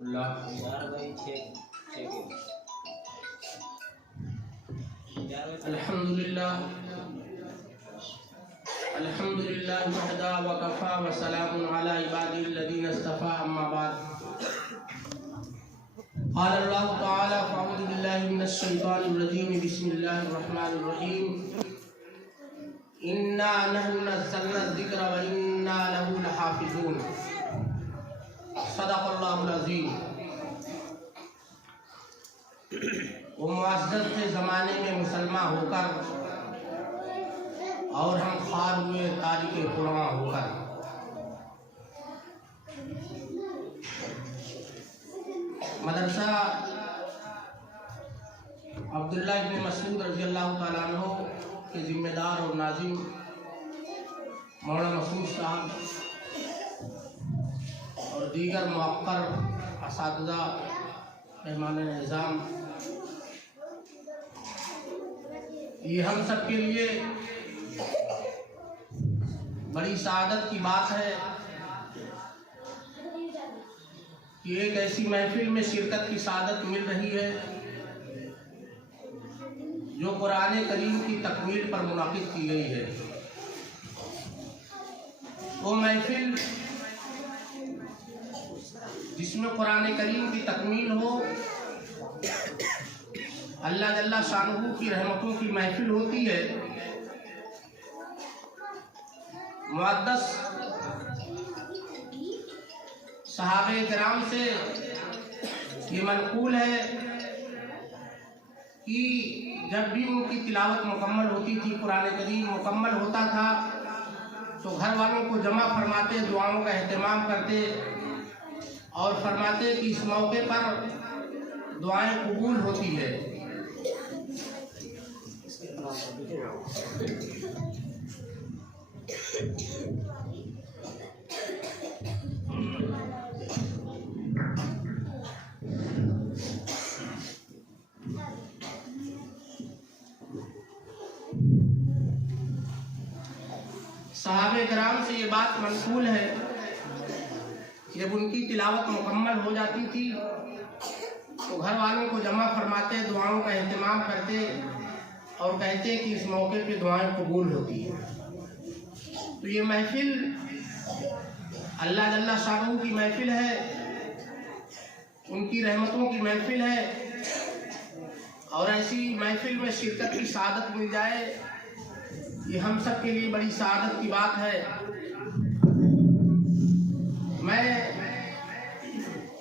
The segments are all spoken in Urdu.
الحمدللہ وحدہ وکفا وسلام علی عبادہ الذین اصطفى اما بعد قال اللہ تعالی فاعوذ باللہ من الشیطان الرجیم بسم اللہ الرحمن الرحیم انا نحن نزلنا الذکر وانا لہ لحافظون صدق اللہ العظیم۔ وہ معزز کے زمانے میں مسلمان ہو کر اور ہم خوار ہوئے تاریخ قرآن ہو کر مدرسہ عبداللہ ابن مسعود رضی اللہ تعالیٰ عنہ کے ذمہ دار اور ناظم مولانا مسعود صاحب اور دیگر موقر اساتذہ مہمان نظام، یہ ہم سب کے لیے بڑی سعادت کی بات ہے کہ ایک ایسی محفل میں شرکت کی سعادت مل رہی ہے جو قرآن کریم کی تکمیل پر منعقد کی گئی ہے۔ وہ محفل جس میں قرآن کریم کی تکمیل ہو، اللہ جل شانہ کی رحمتوں کی محفل ہوتی ہے۔ مقدس صحابہ کرام سے یہ منقول ہے کہ جب بھی ان کی تلاوت مکمل ہوتی تھی، قرآن کریم مکمل ہوتا تھا، تو گھر والوں کو جمع فرماتے، دعاؤں کا اہتمام کرتے اور فرماتے کہ اس موقع پر دعائیں قبول ہوتی ہے۔ صحابہ کرام سے یہ بات منقول ہے کہ جب ان کی تلاوت مکمل ہو جاتی تھی تو گھر والوں کو جمع فرماتے، دعاؤں کا اہتمام کرتے اور کہتے کہ اس موقع پہ دعائیں قبول ہوتی ہیں۔ تو یہ محفل اللہ جل شانہ کی محفل ہے، ان کی رحمتوں کی محفل ہے، اور ایسی محفل میں شرکت کی سعادت مل جائے، یہ ہم سب کے لیے بڑی سعادت کی بات ہے۔ میں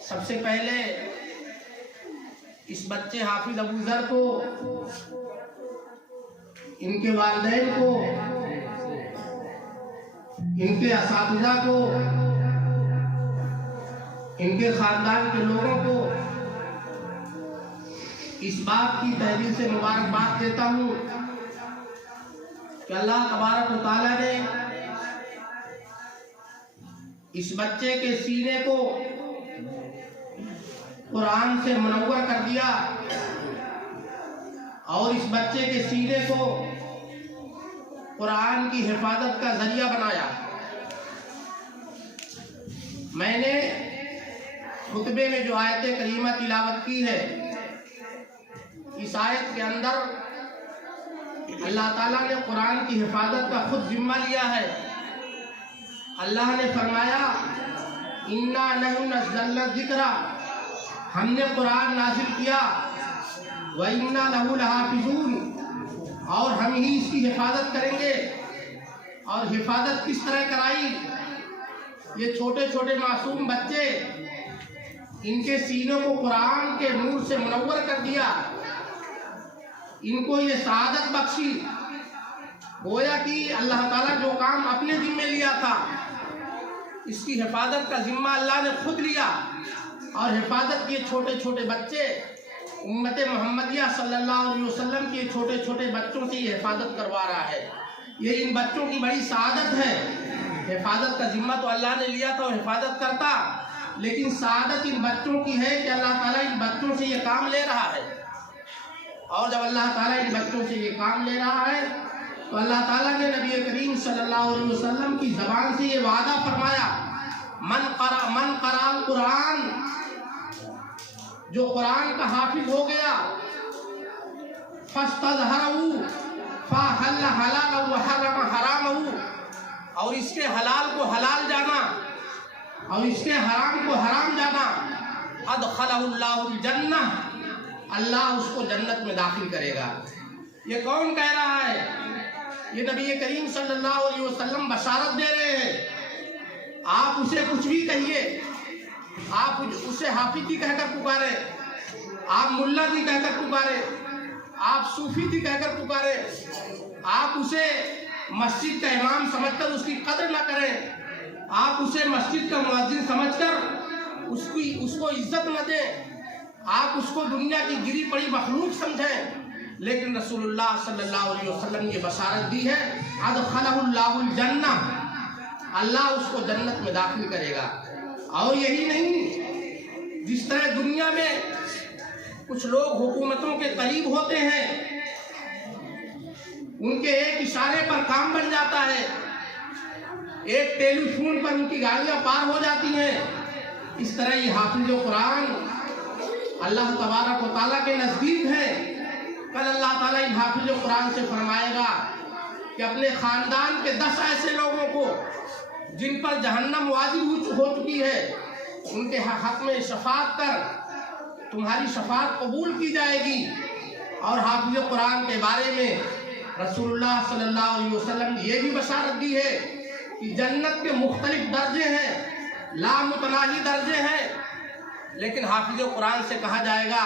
سب سے پہلے اس بچے حافظ ابو ذر کو، ان کے والدین کو، ان کے اساتذہ کو، ان کے خاندان کے لوگوں کو اس بات کی تحریر سے مبارکباد دیتا ہوں کہ اللہ تبارک و تعالیٰ نے اس بچے کے سینے کو قرآن سے منور کر دیا اور اس بچے کے سینے کو قرآن کی حفاظت کا ذریعہ بنایا۔ میں نے خطبے میں جو آیت کریمہ تلاوت کی ہے، اس آیت کے اندر اللہ تعالیٰ نے قرآن کی حفاظت کا خود ذمہ لیا ہے۔ اللہ نے فرمایا انا نحن نزلنا الذکر، ہم نے قرآن نازل کیا، وَإِنَّا لَهُ لَحَافِظُونَ، اور ہم ہی اس کی حفاظت کریں گے۔ اور حفاظت کس طرح کرائی؟ یہ چھوٹے چھوٹے معصوم بچے، ان کے سینوں کو قرآن کے نور سے منور کر دیا، ان کو یہ سعادت بخشی، گویا کہ اللہ تعالیٰ جو کام اپنے ذمہ لیا تھا، اس کی حفاظت کا ذمہ اللہ نے خود لیا، اور حفاظت کے چھوٹے چھوٹے بچے، امت محمدیہ صلی اللہ علیہ وسلم کے چھوٹے چھوٹے بچوں سے یہ حفاظت کروا رہا ہے۔ یہ ان بچوں کی بڑی سعادت ہے۔ حفاظت کا ذمہ تو اللہ نے لیا تھا اور حفاظت کرتا، لیکن سعادت ان بچوں کی ہے کہ اللہ تعالیٰ ان بچوں سے یہ کام لے رہا ہے۔ اور جب اللہ تعالیٰ ان بچوں سے یہ کام لے رہا ہے تو اللہ تعالیٰ نے نبی کریم صلی اللہ علیہ وسلم کی زبان سے یہ وعدہ فرمایا، من قرأ القرآن جو قرآن کا حافظ ہو گیا فاستظہرہ فاحل حلالہ وحرم حرامہ، اور اس کے حلال کو حلال جانا اور اس کے حرام کو حرام جانا، ادخلہ اللہ الجنہ، اللہ اس کو جنت میں داخل کرے گا۔ یہ کون کہہ رہا ہے؟ یہ نبی کریم صلی اللہ علیہ وسلم بشارت دے رہے ہیں۔ آپ اسے کچھ بھی کہیے، آپ اسے حافظ بھی کہہ کر پکارے، آپ ملا بھی کہہ کر پکارے، آپ صوفی بھی کہہ کر پکارے، آپ اسے مسجد کا امام سمجھ کر اس کی قدر نہ کریں، آپ اسے مسجد کا مؤذن سمجھ کر اس کو عزت نہ دیں، آپ اس کو دنیا کی گری پڑی مخلوق سمجھیں، لیکن رسول اللہ صلی اللہ علیہ وسلم نے یہ بشارت دی ہے ادخلہ اللہ الجنہ، اللہ اس کو جنت میں داخل کرے گا۔ اور یہی نہیں، جس طرح دنیا میں کچھ لوگ حکومتوں کے قریب ہوتے ہیں، ان کے ایک اشارے پر کام بن جاتا ہے، ایک ٹیلی فون پر ان کی گاڑیاں پار ہو جاتی ہیں، اس طرح یہ حافظ قرآن اللہ تبارک و تعالیٰ کے نزدیک ہے۔ کل اللہ تعالیٰ ان حافظ قرآن سے فرمائے گا کہ اپنے خاندان کے 10 ایسے لوگوں کو جن پر جہنم واجب ہو چکی ہے، ان کے حق میں شفاعت کر تمہاری شفاعت قبول کی جائے گی۔ اور حافظ قرآن کے بارے میں رسول اللہ صلی اللہ علیہ وسلم نے یہ بھی بشارت دی ہے کہ جنت کے مختلف درجے ہیں، لامتناہی درجے ہیں، لیکن حافظ قرآن سے کہا جائے گا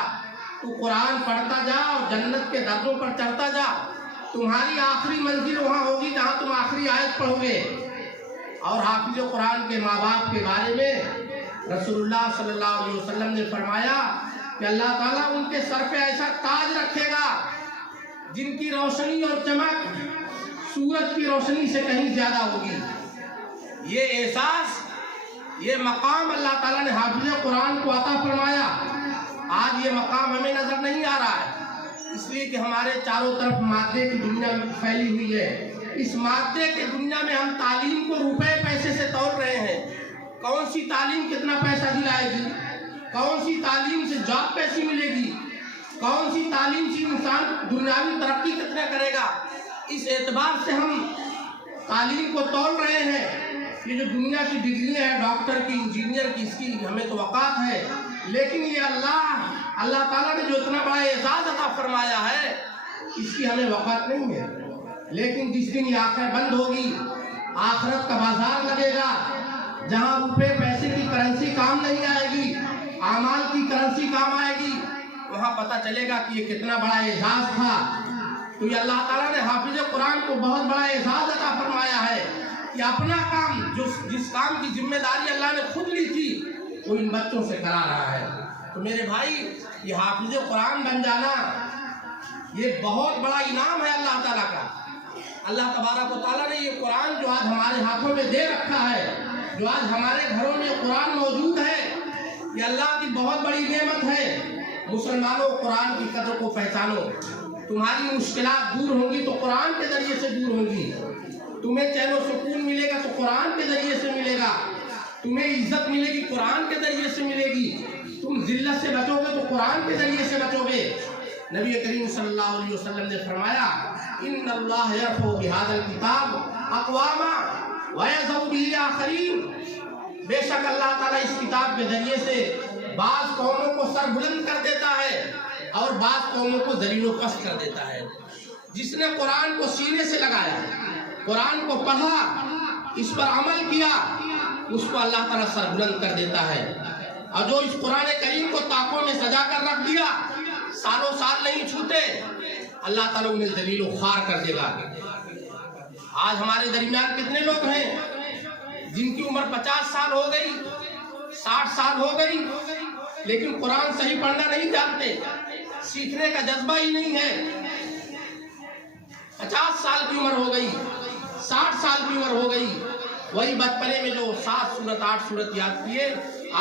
تو قرآن پڑھتا جا اور جنت کے درجوں پر چڑھتا جا، تمہاری آخری منزل وہاں ہوگی جہاں تم آخری آیت پڑھو گے۔ اور حافظ قرآن کے ماں باپ کے بارے میں رسول اللہ صلی اللہ علیہ وسلم نے فرمایا کہ اللہ تعالیٰ ان کے سر پہ ایسا تاج رکھے گا جن کی روشنی اور چمک سورج کی روشنی سے کہیں زیادہ ہوگی۔ یہ احساس، یہ مقام اللہ تعالیٰ نے حافظ قرآن کو عطا فرمایا۔ آج یہ مقام ہمیں نظر نہیں آ رہا ہے، اس لیے کہ ہمارے چاروں طرف مادے کی دنیا پھیلی ہوئی ہے۔ اس مادے کی دنیا میں ہم تعلیم کو روپے پیسے سے تول رہے ہیں۔ کون سی تعلیم کتنا پیسہ دلائے گی؟ کون سی تعلیم سے جاب کیسی ملے گی؟ کون سی تعلیم سے انسان دنیاوی ترقی کتنا کرے گا؟ اس اعتبار سے ہم تعلیم کو تول رہے ہیں۔ یہ جو دنیا کی ڈگریاں ہیں، ڈاکٹر کی، انجینئر کی، اس کی ہمیں تو وقات ہے، لیکن یہ اللہ تعالیٰ نے جو اتنا بڑا اعزاز عطا فرمایا ہے، اس کی ہمیں وقات نہیں ہے۔ لیکن جس دن یہ آنکھیں بند ہوگی، آخرت کا بازار لگے گا، جہاں روپے پیسے کی کرنسی کام نہیں آئے گی، اعمال کی کرنسی کام آئے گی، وہاں پتہ چلے گا کہ یہ کتنا بڑا اعزاز تھا۔ تو یہ اللہ تعالیٰ نے حافظ قرآن کو بہت بڑا اعزاز عطا فرمایا ہے کہ اپنا کام، جس کام کی ذمہ داری اللہ نے خود لی تھی، وہ ان بچوں سے کرا رہا ہے۔ تو میرے بھائی، یہ حافظ قرآن بن جانا یہ بہت بڑا انعام ہے اللہ تعالیٰ کا۔ اللہ تبارک و تعالیٰ نے یہ قرآن جو آج ہمارے ہاتھوں میں دے رکھا ہے، جو آج ہمارے گھروں میں قرآن موجود ہے، یہ اللہ کی بہت بڑی نعمت ہے۔ مسلمانوں، قرآن کی قدر کو پہچانو۔ تمہاری مشکلات دور ہوں گی تو قرآن کے ذریعے سے دور ہوں گی، تمہیں چین و سکون ملے گا تو قرآن کے ذریعے سے ملے گا، تمہیں عزت ملے گی قرآن کے ذریعے سے ملے گی، تم ذلت سے بچو گے تو قرآن کے ذریعے سے بچو گے۔ نبی کریم صلی اللہ علیہ وسلم نے فرمایا ان اللہ یرفع بہذا الکتاب اقواما ویضع بہ آخرین، بے شک اللہ تعالیٰ اس کتاب کے ذریعے سے بعض قوموں کو سر بلند کر دیتا ہے اور بعض قوموں کو ذلیل و پست کر دیتا ہے۔ جس نے قرآن کو سینے سے لگایا، قرآن کو پڑھا، اس پر عمل کیا، اس کو اللہ تعالیٰ سر بلند کر دیتا ہے۔ اور جو اس قرآن کریم کو طاقوں میں سجا کر رکھ دیا، سالوں سال نہیں چھوتے، اللہ تعالیٰ انہیں ذلیل و خوار کر دے گا۔ آج ہمارے درمیان کتنے لوگ ہیں جن کی عمر 50 سال ہو گئی، 60 سال ہو گئی، لیکن قرآن صحیح پڑھنا نہیں جانتے، سیکھنے کا جذبہ ہی نہیں ہے۔ 50 سال کی عمر ہو گئی، 60 سال کی عمر ہو گئی، وہی بچپنے میں جو 7 سورت 8 سورت یاد کیے،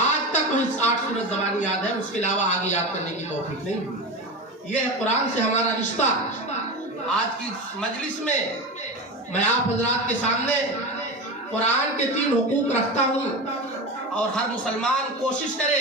آج تک وہی 8 سورت زبان یاد ہے، اس کے علاوہ آگے یاد کرنے کی توفیق نہیں ہوئی۔ یہ ہے قرآن سے ہمارا رشتہ۔ آج کی مجلس میں میں آپ حضرات کے سامنے قرآن کے 3 حقوق رکھتا ہوں، اور ہر مسلمان کوشش کرے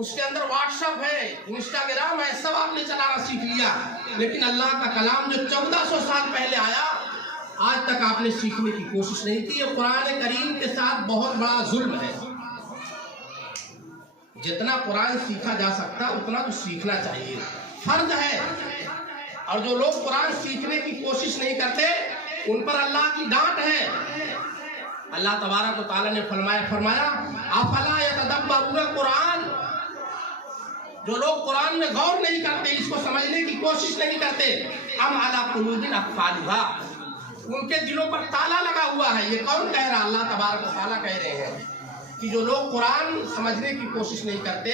اس کے اندر واٹس ایپ ہے, انسٹاگرام ہے, سب آپ نے چلانا سیکھ لیا, لیکن اللہ کا کلام جو 1400 سال پہلے آیا آج تک آپ نے سیکھنے کی کوشش نہیں کی. یہ قرآن کریم کے ساتھ بہت بڑا ظلم ہے. جتنا قرآن سیکھا جا سکتا اتنا تو سیکھنا چاہیے, فرض ہے. اور جو لوگ قرآن سیکھنے کی کوشش نہیں کرتے ان پر اللہ کی ڈانٹ ہے. اللہ تبارک و تعالیٰ نے فرمایا افلا یتدبرون القرآن, جو لوگ قرآن میں غور نہیں کرتے, اس کو سمجھنے کی کوشش نہیں کرتے, ام علی قلوب اقفالھا, ان کے دلوں پر تالا لگا ہوا ہے. یہ کون کہہ رہا؟ اللہ تبارک و تعالیٰ کہہ رہے ہیں کہ جو لوگ قرآن سمجھنے کی کوشش نہیں کرتے,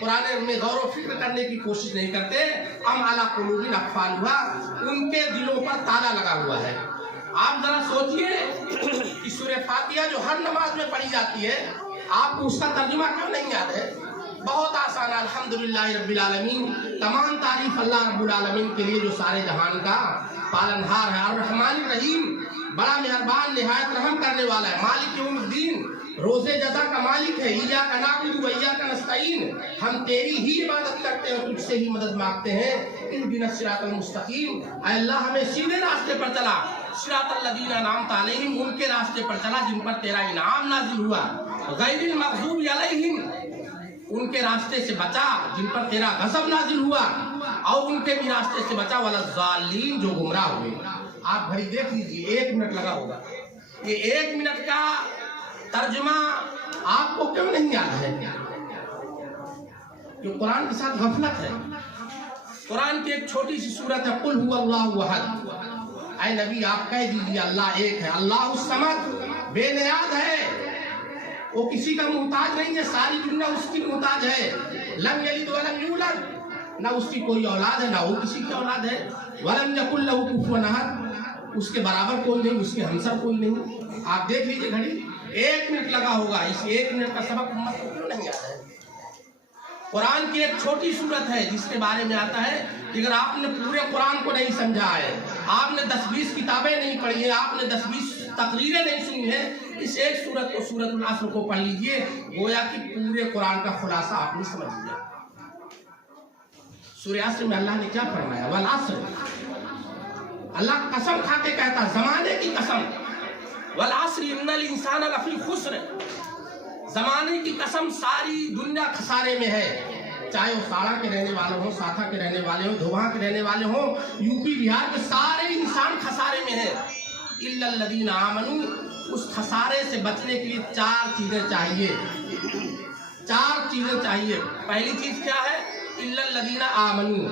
قرآن میں غور و فکر کرنے کی کوشش نہیں کرتے, ام علی قلوب اقفالھا, ان کے دلوں پر تالا لگا ہوا ہے. آپ ذرا سوچئے کہ سورہ فاتحہ جو ہر نماز میں پڑھی جاتی ہے, آپ کو اس کا ترجمہ کیوں نہیں یاد ہے؟ بہت آسان ہے. الحمدللہ رب العالمین, تمام تعریف اللہ رب العالمین کے لیے جو سارے جہان کا پالنہار ہے. الرحمن الرحیم, بڑا مہربان نہایت رحم کرنے والا ہے. مالک یوم الدین, روز جزا کا مالک ہے. ایاک نعبد و ایاک نستعین, ہم تیری ہی عبادت کرتے ہیں, تجھ سے ہی مدد مانگتے ہیں. اہدنا الصراط المستقیم, اے اللہ ہمیں سیدھے راستے پر چلا. صراط الذین انعمت علیہم, ان کے راستے پر چلا جن پر تیرا انعام نازل ہوا. غیر المغضوب علیہم, ان کے راستے سے بچا جن پر تیرا غضب نازل ہوا, اور ان کے بھی راستے سے بچا ولا الضالین, جو گمراہ ہوئے. آپ گھڑی دیکھ لیجیے, 1 منٹ لگا ہوگا. یہ 1 منٹ کا ترجمہ آپ کو کیوں نہیں یاد ہے؟ جو قرآن کے ساتھ غفلت ہے. قرآن کی ایک چھوٹی سی سورت ہے قل هو اللہ احد. اے نبی آپ کہہ دیجیے اللہ ایک ہے. اللہ الصمد, بے نیاز ہے, وہ کسی کا محتاج نہیں ہے, ساری دنیا اس کی محتاج ہے. لم یلد ولم یولد, نہ اس کی کوئی اولاد ہے نہ وہ کسی کی اولاد ہے. ولم یکن لہ کفوا احد, اس کے برابر کوئی نہیں, اس کے ہمسر کوئی نہیں. آپ دیکھ لیجیے گھڑی, 1 منٹ لگا ہوگا. اس 1 منٹ کا سبق امت کو کیوں نہیں آتا ہے؟ قرآن کی ایک چھوٹی صورت ہے جس کے بارے میں آتا ہے کہ اگر آپ نے پورے قرآن کو نہیں سمجھا ہے, آپ نے 10-20 کتابیں نہیں پڑھی ہیں, آپ نے 10-20 تقریریں نہیں سنی ہیں, اس ایک سورت کو, سورۃ العصر کو پڑھ لیجئے, گویا کہ پورے قرآن کا خلاصہ آپ نے سمجھ لیا. سورہ عصر میں اللہ نے کیا فرمایا؟ والعصر, اللہ قسم کھا کے کہتا, زمانے کی قسم. والعصر ان الانسان لفی خسر, زمانے کی قسم, ساری دنیا خسارے میں ہے. چاہے وہ ساڑا کے رہنے والے ہوں, ساتھا کے رہنے والے ہوں, دھوبا کے رہنے والے ہوں, یو پی بہار کے سارے انسان خسارے میں ہیں. الا الذین آمنوا, اس خسارے سے بچنے کے لیے 4 چیزیں چاہیے. 4 چیزیں چاہیے. پہلی چیز کیا ہے؟ الا الذین آمنوا,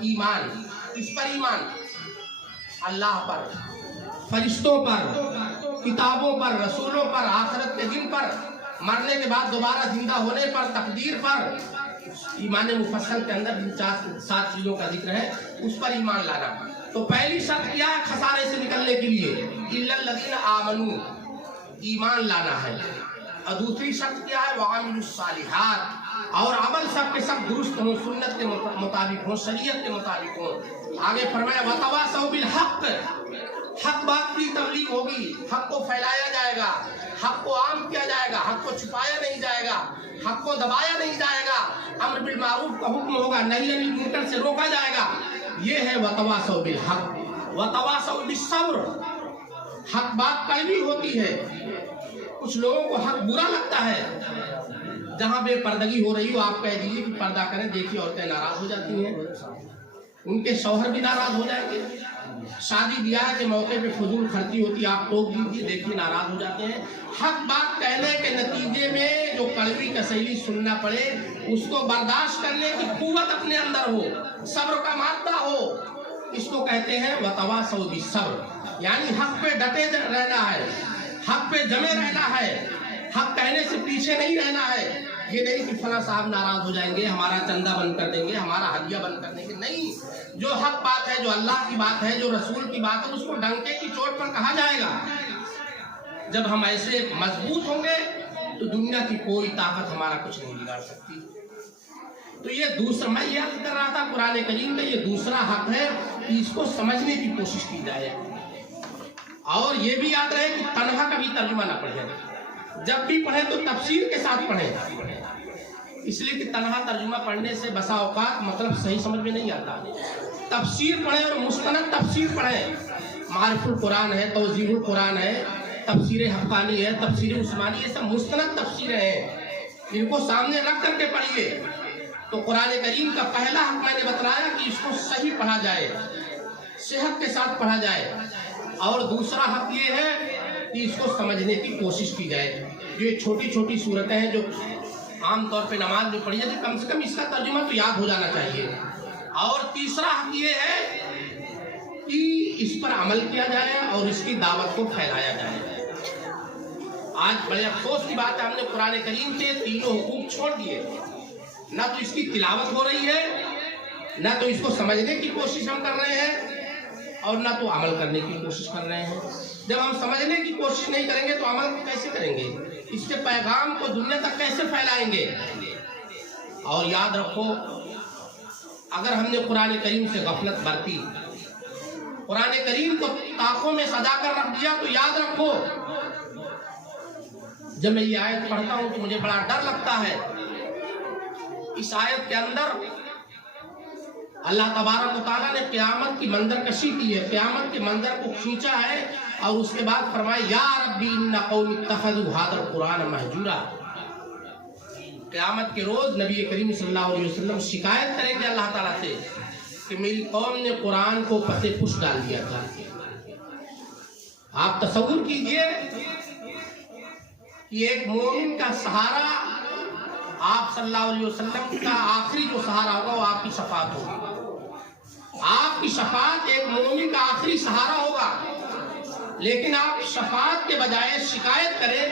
ایمان. اس پر ایمان, اللہ پر, فرشتوں پر, کتابوں پر, رسولوں پر, آخرت کے دن پر, مرنے کے بعد دوبارہ زندہ ہونے پر, تقدیر پر. ایمان مفصل کے اندر ان 7 چیزوں کا ذکر ہے, اس پر ایمان لانا. تو پہلی شرط کیا ہے خسارے سے نکلنے کے لیے؟ الا الذین آمنوا, ایمان لانا ہے. اور دوسری شرط کیا ہے؟ وعملوا الصالحات, اور عمل سب کے سب درست ہوں, سنت کے مطابق ہوں, شریعت کے مطابق ہوں. آگے فرمایا وتواصوا بالحق, حق بات کی تبلیغ ہوگی, حق کو پھیلایا جائے گا, حق کو عام کیا جائے گا, حق کو چھپایا نہیں جائے گا, حق کو دبایا نہیں جائے گا, امر بالمعروف کا حکم ہوگا, نہی عن المنکر سے روکا جائے گا. یہ ہے وتواصوا بالحق. وتواصوا بالصبر, حق بات کڑوی ہوتی ہے, کچھ لوگوں کو حق برا لگتا ہے. جہاں بے پردگی ہو رہی ہو آپ کہہ دیجیے کہ پردہ کریں, دیکھیے عورتیں ناراض ہو جاتی ہیں, ان کے شوہر بھی ناراض ہو جائیں گے. شادی بیاہ کے موقع پہ فضول خرچی ہوتی, آپ ٹوک دیجیے, دیکھیے ناراض ہو جاتے ہیں. حق بات کہنے کے نتیجے میں جو کڑوی کسیلی سننا پڑے, اس کو برداشت کرنے کی قوت اپنے اندر ہو, صبر کا مادہ ہو, اس کو کہتے ہیں وتواصوا بالصبر. یعنی حق پہ ڈٹے رہنا ہے, حق پہ جمے رہنا ہے, حق کہنے سے پیچھے نہیں رہنا ہے. یہ نہیں کہ فلاں صاحب ناراض ہو جائیں گے, ہمارا چندہ بند کر دیں گے, ہمارا ہدیہ بند کر دیں گے. نہیں, جو حق بات ہے, جو اللہ کی بات ہے, جو رسول کی بات ہے, اس کو ڈنکے کی چوٹ پر کہا جائے گا. جب ہم ایسے مضبوط ہوں گے تو دنیا کی کوئی طاقت ہمارا کچھ نہیں بگاڑ سکتی. تو یہ دوسرا, میں یہ عرض کر رہا تھا, قرآن کریم میں یہ دوسرا حق ہے کہ اس کو سمجھنے کی کوشش کی جائے. اور یہ بھی یاد رہے کہ تنہا کا بھی ترجمہ نہ پڑھیں, جب بھی پڑھیں تو تفسیر کے ساتھ پڑھیں. اس لیے کہ تنہا ترجمہ پڑھنے سے بسا اوقات مطلب صحیح سمجھ میں نہیں آتا. تفسیر پڑھیں اور مستند تفسیر پڑھیں. معارف القرآن ہے، توضیح القرآن ہے، تفسیر حقانی ہے، تفسیر عثمانی، یہ سب مستند تفسیریں ہیں. ان کو سامنے رکھ کر کے پڑھیے. تو قرآن کریم کا پہلا حق میں نے بتلایا کہ اس کو صحیح پڑھا جائے، صحت کے ساتھ پڑھا جائے. اور دوسرا حق یہ ہے کہ اس کو سمجھنے کی کوشش کی جائے. یہ چھوٹی چھوٹی صورتیں ہیں جو عام طور پہ نماز میں پڑھی جاتی، کم سے کم اس کا ترجمہ تو یاد ہو جانا چاہیے. اور تیسرا حق یہ ہے کہ اس پر عمل کیا جائے اور اس کی دعوت کو پھیلایا جائے. آج بڑے افسوس کی بات ہے، ہم نے قرآن کریم کے تینوں حقوق چھوڑ دیے. نہ تو اس کی تلاوت ہو رہی ہے، نہ تو اس کو سمجھنے کی کوشش ہم کر رہے ہیں، اور نہ تو عمل کرنے کی کوشش کر رہے ہیں. جب ہم سمجھنے کی کوشش نہیں کریں گے تو عمل کیسے کریں گے؟ اس کے پیغام کو دنیا تک کیسے پھیلائیں گے؟ اور یاد رکھو، اگر ہم نے قرآن کریم سے غفلت برتی، قرآن کریم کو طاقوں میں سجا کر رکھ دیا، تو یاد رکھو، جب میں یہ آیت پڑھتا ہوں تو مجھے بڑا ڈر لگتا ہے. اس آیت کے اندر اللہ تبارک و تعالیٰ نے قیامت کی منظر کشی کی ہے، قیامت کے منظر کو کھینچا ہے، اور اس کے بعد فرمایا یا ربی ان قوم اتخذوا ھذا القرآن مہجورا. قیامت کے روز نبی کریم صلی اللہ علیہ وسلم شکایت کریں گے اللہ تعالیٰ سے کہ میری قوم نے قرآن کو پتے پش ڈال دیا تھا. آپ تصور کیجئے کہ ایک مومن کا سہارا آپ صلی اللہ علیہ وسلم کا آخری جو سہارا ہوگا وہ آپ کی شفاعت ہوگی. آپ کی شفاعت ایک مومن کا آخری سہارا ہوگا، لیکن آپ شفاعت کے بجائے شکایت کریں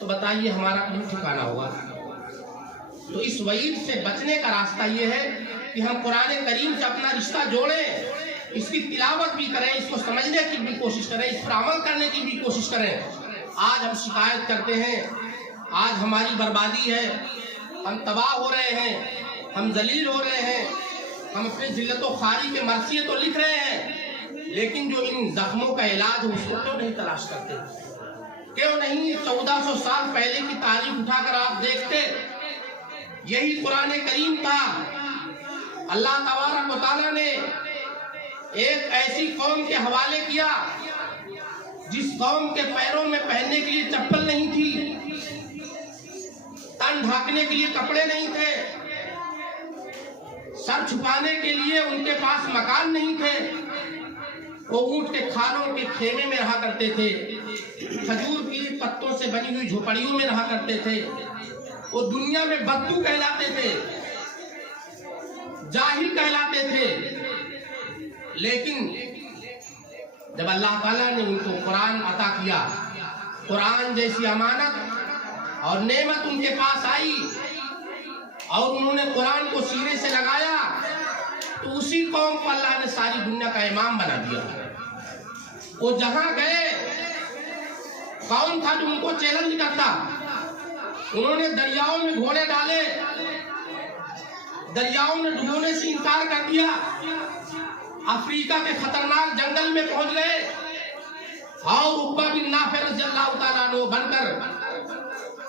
تو بتائیے ہمارا کہیں ٹھکانہ ہوگا. تو اس وعید سے بچنے کا راستہ یہ ہے کہ ہم قرآن کریم سے اپنا رشتہ جوڑیں، اس کی تلاوت بھی کریں، اس کو سمجھنے کی بھی کوشش کریں، اس پر عمل کرنے کی بھی کوشش کریں. آج ہم شکایت کرتے ہیں، آج ہماری بربادی ہے، ہم تباہ ہو رہے ہیں، ہم ذلیل ہو رہے ہیں، ہم اپنے ذلت و خواری کے مرثیے تو لکھ رہے ہیں، لیکن جو ان زخموں کا علاج ہے اس کو کیوں نہیں تلاش کرتے؟ کیوں نہیں 1400 سال پہلے کی تاریخ اٹھا کر آپ دیکھتے؟ یہی قرآن کریم تھا. اللہ تبارک و تعالیٰ نے ایک ایسی قوم کے حوالے کیا جس قوم کے پیروں میں پہننے کے لیے چپل نہیں تھی، تن ڈھانکنے کے لیے کپڑے نہیں تھے، سر چھپانے کے لیے ان کے پاس مکان نہیں تھے. وہ اونٹ کے کھالوں کے خیمے میں رہا کرتے تھے، کھجور کی پتوں سے بنی ہوئی جھوپڑیوں میں رہا کرتے تھے. وہ دنیا میں بدو کہلاتے تھے، جاہل کہلاتے تھے. لیکن جب اللہ تعالیٰ نے ان کو قرآن عطا کیا، قرآن جیسی امانت اور نعمت ان کے پاس آئی، اور انہوں نے قرآن کو سینے سے لگایا، تو اسی قوم کو اللہ نے ساری دنیا کا امام بنا دیا. وہ جہاں گئے، کون تھا جو ان کو چیلنج کرتا؟ انہوں نے دریاؤں میں گھوڑے ڈالے، دریاؤں میں ڈبونے سے انکار کر دیا، افریقہ کے خطرناک جنگل میں پہنچ گئے، اور عقبہ بن نافع رضی اللہ تعالیٰ عنہ بن کر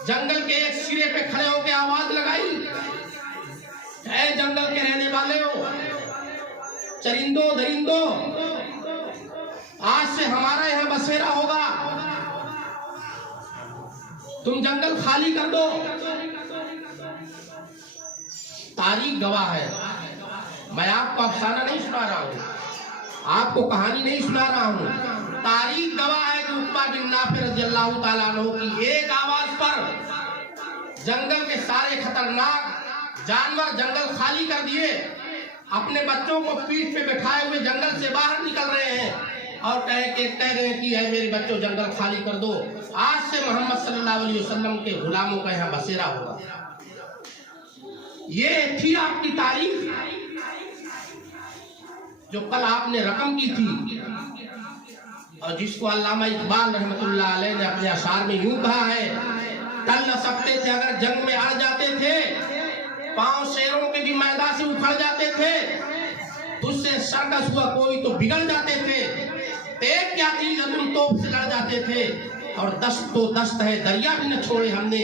جنگل کے ایک سرے پہ کھڑے ہو کے آواز لگائی، اے جنگل کے رہنے والے ہو، چرندوں درندوں، آج سے ہمارا یہاں بسیرا ہوگا، تم جنگل خالی کر دو. تاریخ گواہ ہے. میں آپ کو افسانہ نہیں سنا رہا ہوں، آپ کو کہانی نہیں سنا رہا ہوں. تاریخ گواہ ہے کہ عقبہ بن نافع رضی اللہ تعالیٰ عنہ کی ایک آواز پر جنگل کے سارے خطرناک جانور جنگل خالی کر دیے، اپنے بچوں کو پیٹھ پہ بٹھائے ہوئے جنگل سے باہر نکل رہے ہیں اور کہہ رہے ہیں کہ اے میرے بچوں جنگل خالی کر دو، آج سے محمد صلی اللہ علیہ وسلم کے غلاموں کا یہاں بسیرا ہوگا. یہ تھی آپ کی تاریخ جو کل آپ نے رقم کی تھی، اور جس کو علامہ اقبال رحمۃ اللہ علیہ نے اپنے اشعار میں یوں کہا ہے، ٹل نہ سکتے تھے اگر جنگ میں اڑ جاتے تھے، پاؤں شیروں کے بھی میدان سے اکھڑ جاتے تھے، تجھ سے سرکس ہوا کوئی تو بگڑ جاتے تھے، ایک کیا چیز ہے تم توپ سے لڑ جاتے تھے، اور دست تو دست ہے دریا بھی نہ چھوڑے ہم نے،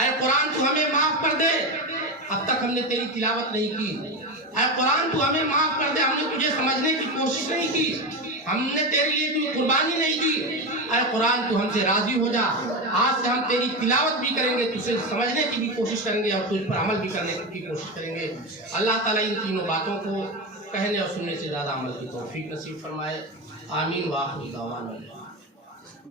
اے قرآن تو ہمیں معاف کر دے، اب تک ہم نے تیری تلاوت نہیں کی، اے قرآن تو ہمیں معاف کر دے، ہم نے تجھے سمجھنے کی کوشش نہیں کی، ہم نے تیرے لیے کوئی قربانی نہیں دی، اے قرآن تو ہم سے راضی ہو جا، آج سے ہم تیری تلاوت بھی کریں گے، تجھے سمجھنے کی بھی کوشش کریں گے اور تجھ پر عمل بھی کرنے کی کوشش کریں گے۔ اللہ تعالیٰ ان تینوں باتوں کو کہنے اور سننے سے زیادہ عمل کی توفیق نصیب فرمائے، آمین وآخر دعوانا۔